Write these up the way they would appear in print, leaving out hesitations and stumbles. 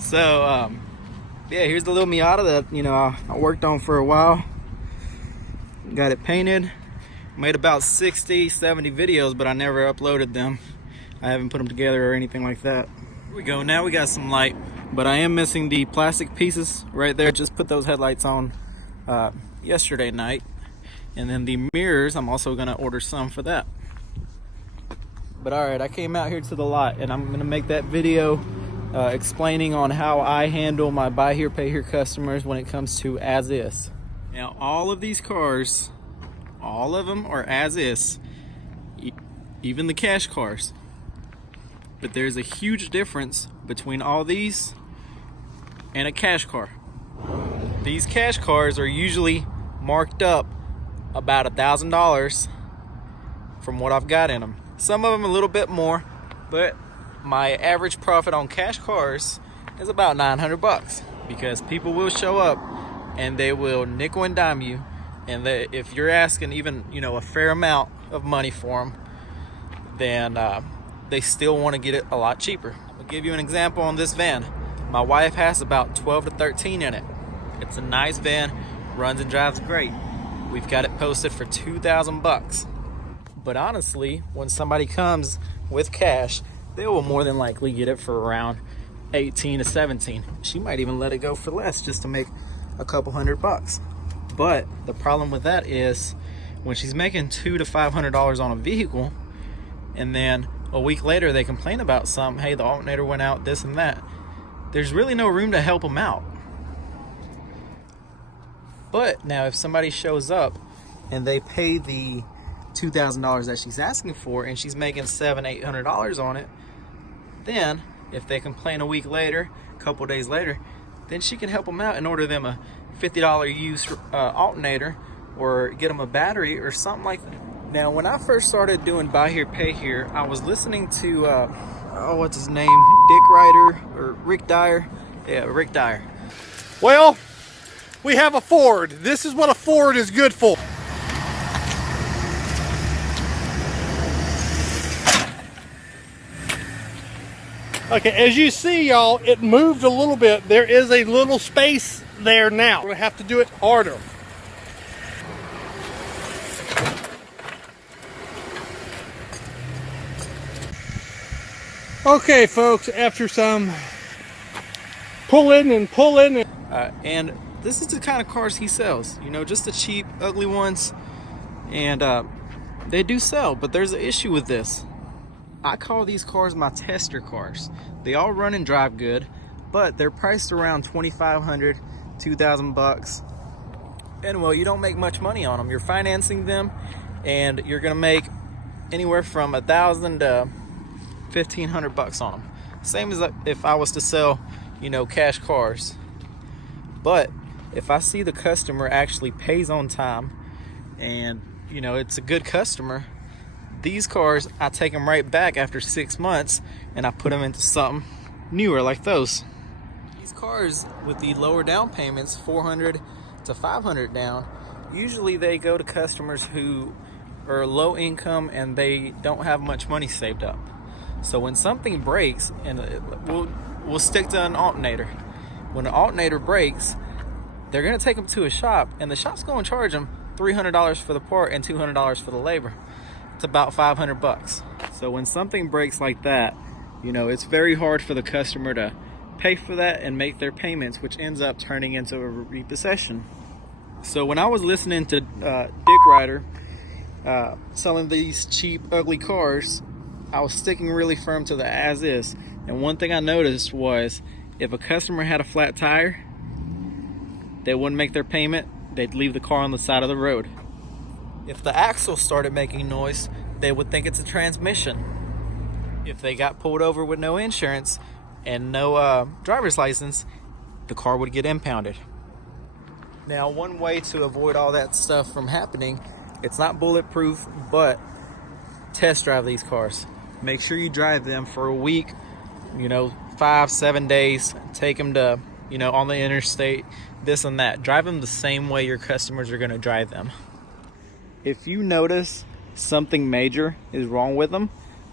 So yeah, here's the little Miata that I worked on for a while. Got it painted. Made about 60-70 videos, but I never uploaded them. I haven't put them together or anything like that. Here we go. Now we got some light, but I am missing the plastic pieces right there. Just put those headlights on yesterday night. And then the mirrors, I'm also gonna order some for that. But all right, I came out here to the lot and I'm gonna make that video explaining on how I handle my buy here, pay here customers when it comes to as is. Now, all of these cars, all of them are as is, even the cash cars. But there's a huge difference between all these and a cash car. These cash cars are usually marked up about $1,000 from what I've got in them. Some of them a little bit more, but my average profit on cash cars is about 900 bucks because people will show up and they will nickel and dime you, and if you're asking even a fair amount of money for them, then they still want to get it a lot cheaper. I'll give you an example on this van. My wife has about 12 to 13 in it. It's a nice van, runs and drives great. We've got it posted for 2,000 bucks. But honestly, when somebody comes with cash, they will more than likely get it for around 18 to 17. She might even let it go for less just to make a couple $100. But the problem with that is when she's making $200 to $500 on a vehicle, and then a week later they complain about something, hey, the alternator went out, this and that, there's really no room to help them out. But now if somebody shows up and they pay the $2,000 that she's asking for and she's making $700, $800 on it, then if they complain a week later, a couple days later, then she can help them out and order them a $50 used alternator or get them a battery or something like that. Now, when I first started doing buy here, pay here, I was listening to, what's his name? Dick Ryder or Rick Dyer? Yeah, Rick Dyer. Well, we have a Ford. This is what a Ford is good for. Okay, as you see, y'all, it moved a little bit. There is a little space there now. We're gonna have to do it harder. Okay, folks, after some pulling and pulling. And this is the kind of cars he sells, just the cheap, ugly ones. And they do sell, but there's an issue with this. I call these cars my tester cars. They all run and drive good, but they're priced around $2,500, $2,000. And well, you don't make much money on them. You're financing them, and you're gonna make anywhere from $1,000 to $1,500 on them. Same as if I was to sell, cash cars. But if I see the customer actually pays on time, and it's a good customer, these cars, I take them right back after 6 months and I put them into something newer like those. These cars with the lower down payments, $400 to $500 down, usually they go to customers who are low income and they don't have much money saved up. So when something breaks, and we'll stick to an alternator. When an alternator breaks, they're gonna take them to a shop, and the shop's gonna charge them $300 for the part and $200 for the labor. It's about 500 bucks. So when something breaks like that, it's very hard for the customer to pay for that and make their payments, which ends up turning into a repossession. So when I was listening to Dick Ryder selling these cheap, ugly cars, I was sticking really firm to the as is. And one thing I noticed was if a customer had a flat tire, they wouldn't make their payment, they'd leave the car on the side of the road. If the axle started making noise, they would think it's a transmission. If they got pulled over with no insurance and no driver's license, the car would get impounded. Now, one way to avoid all that stuff from happening, it's not bulletproof, but test drive these cars. Make sure you drive them for a week, 5-7 days. Take them to, on the interstate, this and that. Drive them the same way your customers are going to drive them. If you notice something major is wrong with them,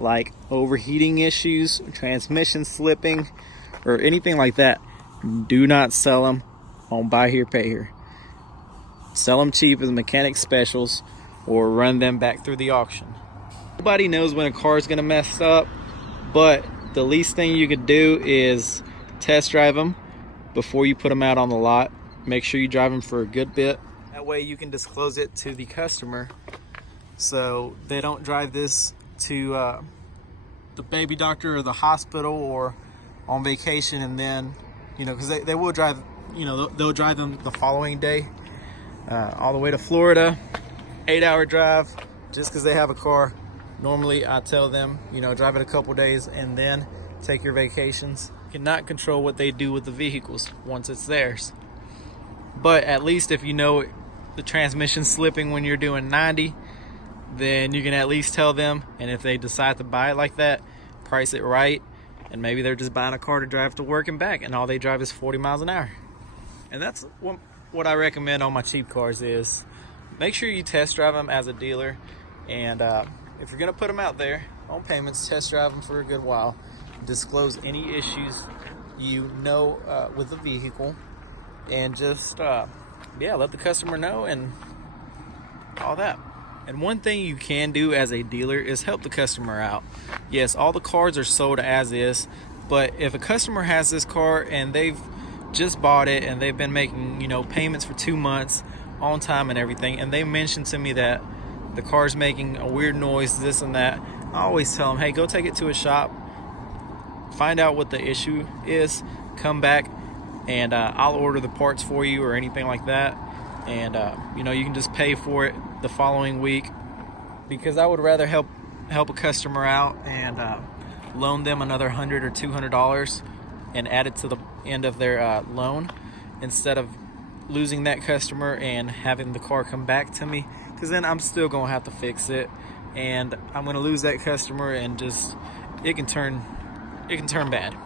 like overheating issues, transmission slipping, or anything like that, do not sell them on buy here, pay here. Sell them cheap as mechanic specials or run them back through the auction. Nobody knows when a car is going to mess up, but the least thing you could do is test drive them before you put them out on the lot. Make sure you drive them for a good bit. That way you can disclose it to the customer so they don't drive this to the baby doctor or the hospital or on vacation, and then, you know, because they will drive, you know, they'll drive them the following day all the way to Florida, 8-hour drive, just because they have a car. Normally I tell them, you know, drive it a couple days and then take your vacations. You cannot control what they do with the vehicles once it's theirs, but at least if you know the transmission's slipping when you're doing 90, then you can at least tell them, and if they decide to buy it like that, price it right, and maybe they're just buying a car to drive to work and back and all they drive is 40 miles an hour. And that's what I recommend on my cheap cars is make sure you test drive them as a dealer, and if you're gonna put them out there on payments, test drive them for a good while, disclose any issues you know with the vehicle, and just yeah, let the customer know and all that. And one thing you can do as a dealer is help the customer out. Yes, all the cars are sold as is, but if a customer has this car and they've just bought it and they've been making, you know, payments for 2 months on time and everything, and they mention to me that the car's making a weird noise, this and that, I always tell them, hey, go take it to a shop, find out what the issue is, come back, and I'll order the parts for you or anything like that. And you know, you can just pay for it the following week, because I would rather help a customer out and loan them another $100 or $200 and add it to the end of their loan, instead of losing that customer and having the car come back to me, because then I'm still gonna have to fix it and I'm gonna lose that customer, and just it can turn bad.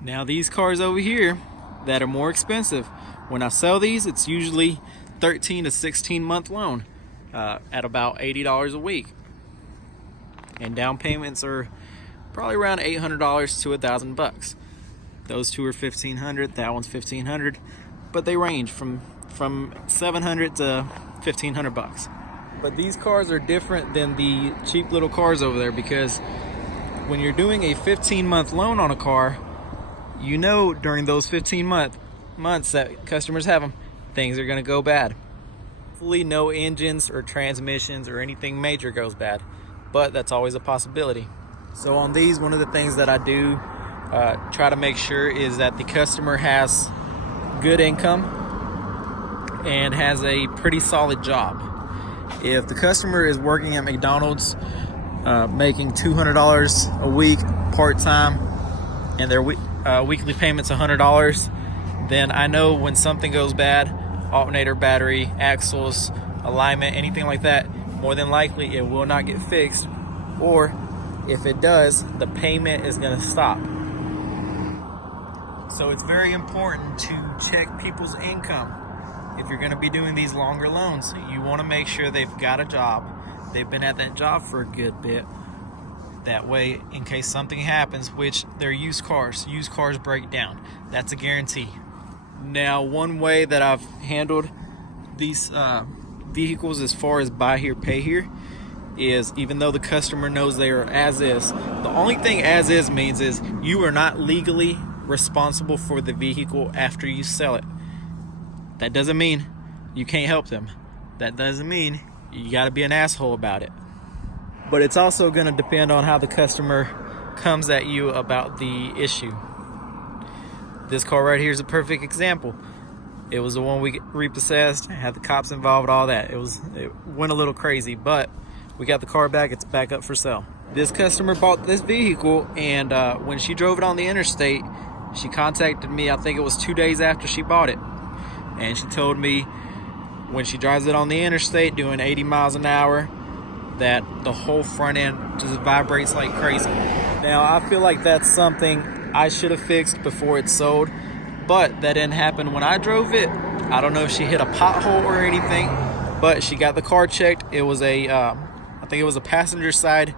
Now these cars over here that are more expensive, when I sell these, it's usually 13 to 16 month loan at about $80 a week, and down payments are probably around $800 to $1,000. Those two are $1,500, that one's $1,500, but they range from $700 to $1,500. But these cars are different than the cheap little cars over there, because when you're doing a 15-month loan on a car, you know during those 15 months that customers have them, things are going to go bad. Hopefully no engines or transmissions or anything major goes bad, but that's always a possibility. So on these, one of the things that I do try to make sure is that the customer has good income and has a pretty solid job. If the customer is working at McDonald's making $200 a week part-time, and their weekly payment's $100, then I know when something goes bad, alternator, battery, axles, alignment, anything like that, more than likely it will not get fixed, or if it does, the payment is going to stop. So it's very important to check people's income. If you're going to be doing these longer loans, you want to make sure they've got a job, they've been at that job for a good bit. That way, in case something happens, which they're used cars break down. That's a guarantee. Now, one way that I've handled these vehicles as far as buy here, pay here, is even though the customer knows they are as is, the only thing as is means is you are not legally responsible for the vehicle after you sell it. That doesn't mean you can't help them. That doesn't mean you got to be an asshole about it. But it's also going to depend on how the customer comes at you about the issue. This car right here is a perfect example. It was the one we repossessed, had the cops involved, all that. It went a little crazy, but we got the car back. It's back up for sale. This customer bought this vehicle, and when she drove it on the interstate, she contacted me, I think it was 2 days after she bought it. And she told me when she drives it on the interstate doing 80 miles an hour, that the whole front end just vibrates like crazy. Now, I feel like that's something I should have fixed before it sold, but that didn't happen when I drove it. I don't know if she hit a pothole or anything, but she got the car checked. It was I think it was a passenger side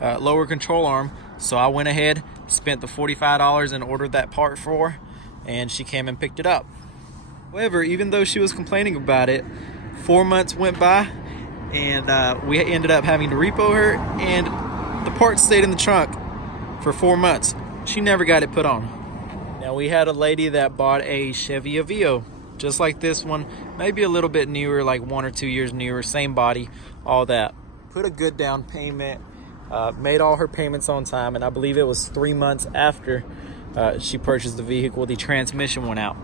lower control arm. So I went ahead, spent the $45 and ordered that part for, and she came and picked it up. However, even though she was complaining about it, 4 months went by, and we ended up having to repo her, and the part stayed in the trunk for 4 months. She never got it put on. Now, we had a lady that bought a Chevy Aveo, just like this one, maybe a little bit newer, like 1 or 2 years newer, same body, all that. Put a good down payment, made all her payments on time, and I believe it was 3 months after she purchased the vehicle, the transmission went out.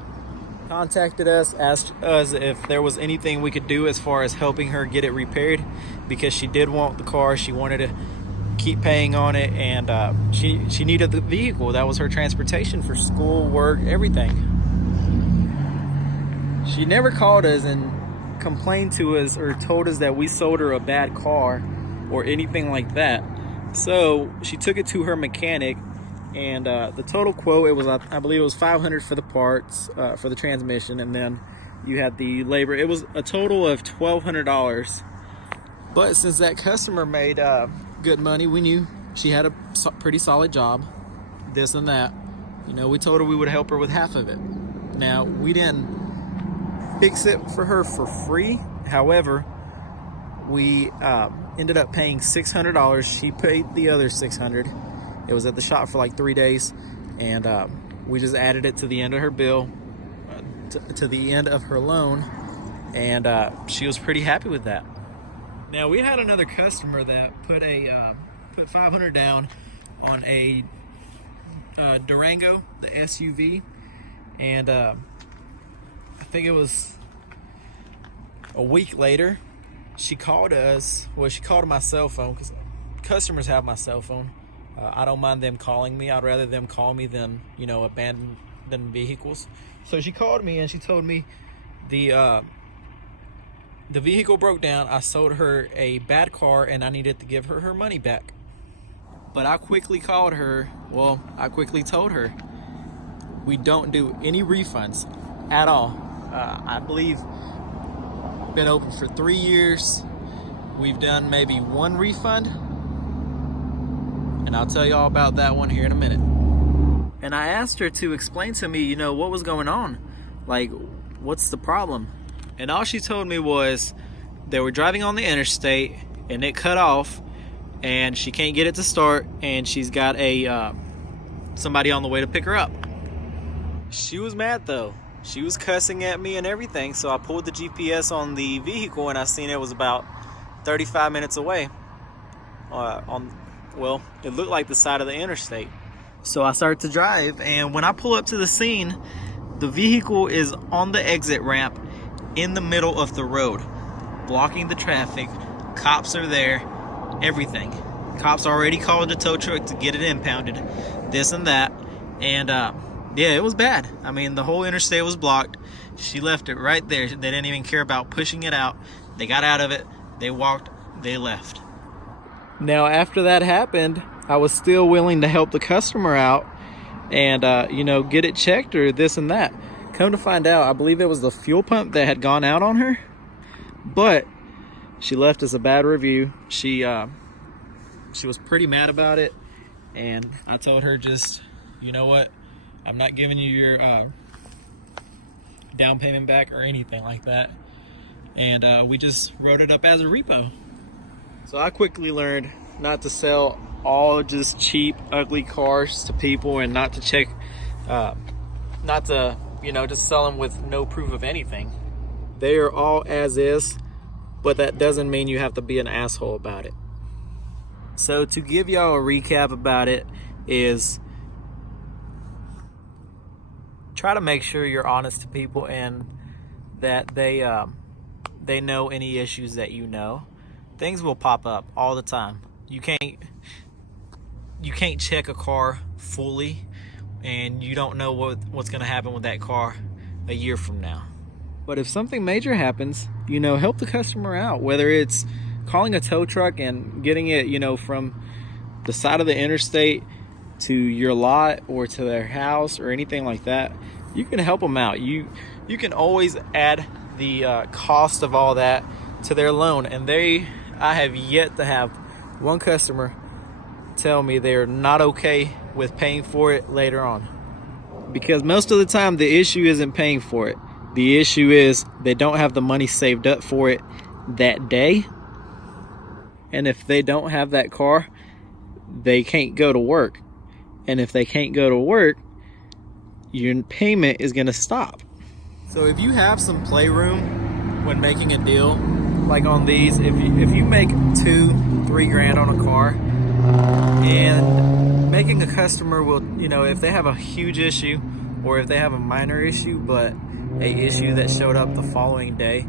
Contacted us, asked us if there was anything we could do as far as helping her get it repaired, because she did want the car. She wanted to keep paying on it, and she needed the vehicle. That was her transportation for school, work, everything. She never called us and complained to us or told us that we sold her a bad car or anything like that. So she took it to her mechanic, and the total quote, it was, I believe it was $500 for the parts, for the transmission, and then you had the labor. It was a total of $1,200. But since that customer made good money, we knew she had a pretty solid job, this and that. You know, we told her we would help her with half of it. Now, we didn't fix it for her for free. However, we ended up paying $600. She paid the other $600. It was at the shop for like 3 days, and we just added it to the end of her bill, to the end of her loan, and she was pretty happy with that. Now, we had another customer that put $500 down on a Durango, the SUV, and I think it was a week later, she called us. Well, she called my cell phone, because customers have my cell phone. I don't mind them calling me. I'd rather them call me than, you know, abandoned vehicles. So she called me and she told me the vehicle broke down. I sold her a bad car and I needed to give her her money back. But I quickly called her. Well, I quickly told her we don't do any refunds at all. I believe been open for 3 years. We've done maybe one refund, and I'll tell you all about that one here in a minute. And I asked her to explain to me, you know, what was going on. Like, what's the problem? And all she told me was they were driving on the interstate and it cut off and she can't get it to start, and she's got a somebody on the way to pick her up. She was mad though. She was cussing at me and everything, so I pulled the GPS on the vehicle and I seen it was about 35 minutes away. Well, it looked like the side of the interstate. So I started to drive, and when I pull up to the scene, the vehicle is on the exit ramp in the middle of the road, blocking the traffic. Cops are there, everything. Cops already called the tow truck to get it impounded, this and that, and yeah, it was bad. I mean, the whole interstate was blocked. She left it right there. They didn't even care about pushing it out. They got out of it. They walked. They left. Now, after that happened, I was still willing to help the customer out and, you know, get it checked or this and that. Come to find out, I believe it was the fuel pump that had gone out on her. But she left us a bad review. She was pretty mad about it. And I told her, just, you know what? I'm not giving you your down payment back or anything like that. And we just wrote it up as a repo. So I quickly learned not to sell all just cheap, ugly cars to people, and not to check, not to, you know, just sell them with no proof of anything. They are all as is, but that doesn't mean you have to be an asshole about it. So to give y'all a recap about it is, try to make sure you're honest to people and that they know any issues that you know. Things will pop up all the time. You can't check a car fully, and you don't know what's going to happen with that car a year from now. But if something major happens, you know, help the customer out, whether it's calling a tow truck and getting it, you know, from the side of the interstate to your lot or to their house or anything like that. You can help them out. You can always add the cost of all that to their loan. And I have yet to have one customer tell me they're not okay with paying for it later on. Because most of the time the issue isn't paying for it. The issue is they don't have the money saved up for it that day. And if they don't have that car, they can't go to work. And if they can't go to work, your payment is going to stop. So if you have some playroom when making a deal, like on these, if you make $2-3 grand on a car, and making a customer will, if they have a huge issue or if they have a minor issue but a issue that showed up the following day,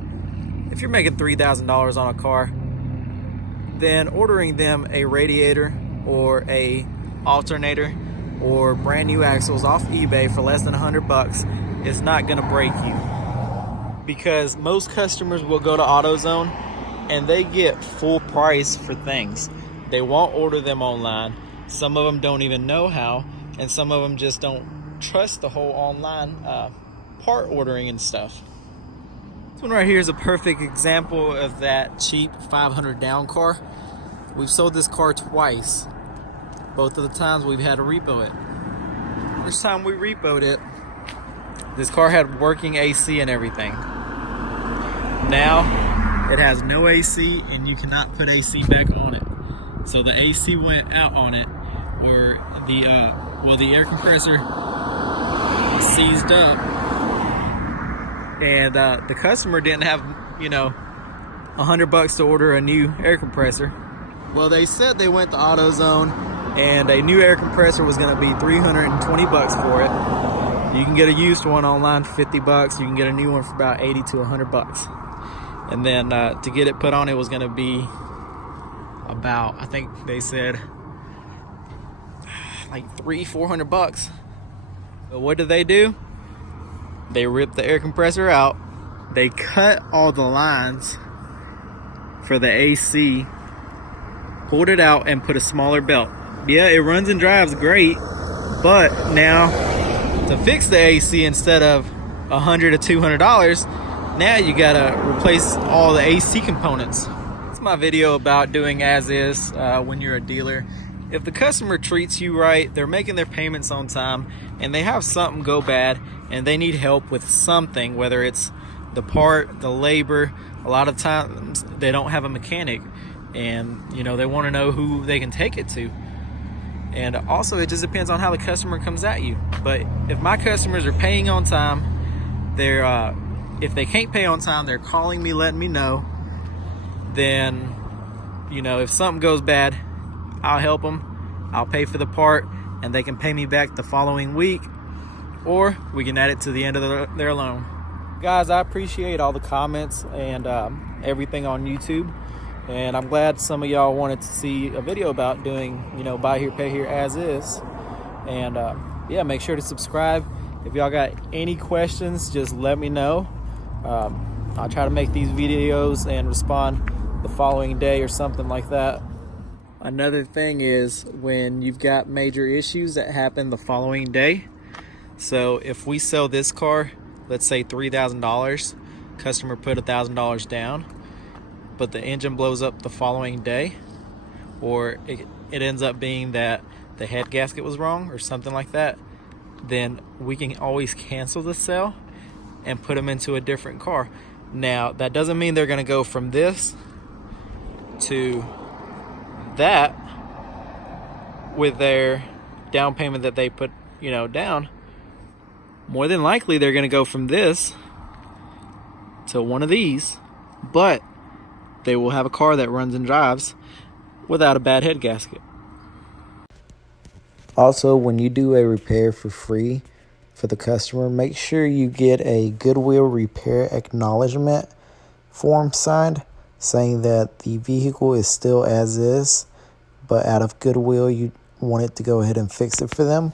if you're making $3,000 on a car, then ordering them a radiator or a alternator or brand new axles off eBay for less than $100 is not gonna break you. Because most customers will go to AutoZone and they get full price for things. They won't order them online. Some of them don't even know how, and some of them just don't trust the whole online part ordering and stuff. This one right here is a perfect example of that cheap 500 down car. We've sold this car twice. Both of the times we've had to repo it. First time we repoed it, this car had working AC and everything. Now it has no AC and you cannot put AC back on it. So the AC went out on it, or the air compressor seized up, and the customer didn't have $100 to order a new air compressor. Well, they said they went to AutoZone and a new air compressor was going to be $320 for it. You can get a used one online for $50. You can get a new one for about $80 to $100. And then to get it put on, it was going to be about, I think they said like $300-400. But what did they do? They ripped the air compressor out. They cut all the lines for the AC, pulled it out and put a smaller belt. Yeah, it runs and drives great, but now to fix the AC, instead of $100 to $200, now you gotta replace all the AC components. It's my video about doing as is when you're a dealer. If the customer treats you right, they're making their payments on time, and they have something go bad and they need help with something, whether it's the part, the labor, a lot of times they don't have a mechanic, and they want to know who they can take it to. And also it just depends on how the customer comes at you. But if my customers are paying on time, they're if they can't pay on time, they're calling me, letting me know. Then if something goes bad, I'll help them. I'll pay for the part and they can pay me back the following week, or we can add it to the end of their loan. Guys, I appreciate all the comments and everything on YouTube. And I'm glad some of y'all wanted to see a video about doing, buy here, pay here as is. And yeah, make sure to subscribe. If y'all got any questions, just let me know. I'll try to make these videos and respond the following day or something like that. Another thing is when you've got major issues that happen the following day. So if we sell this car, let's say $3,000, customer put $1,000 down, but the engine blows up the following day, or it ends up being that the head gasket was wrong or something like that, then we can always cancel the sale and put them into a different car. Now, that doesn't mean they're going to go from this to that with their down payment that they put, down. More than likely, they're going to go from this to one of these, but they will have a car that runs and drives without a bad head gasket. Also, when you do a repair for free for the customer, make sure you get a Goodwill repair acknowledgement form signed saying that the vehicle is still as is, but out of Goodwill you want it to go ahead and fix it for them.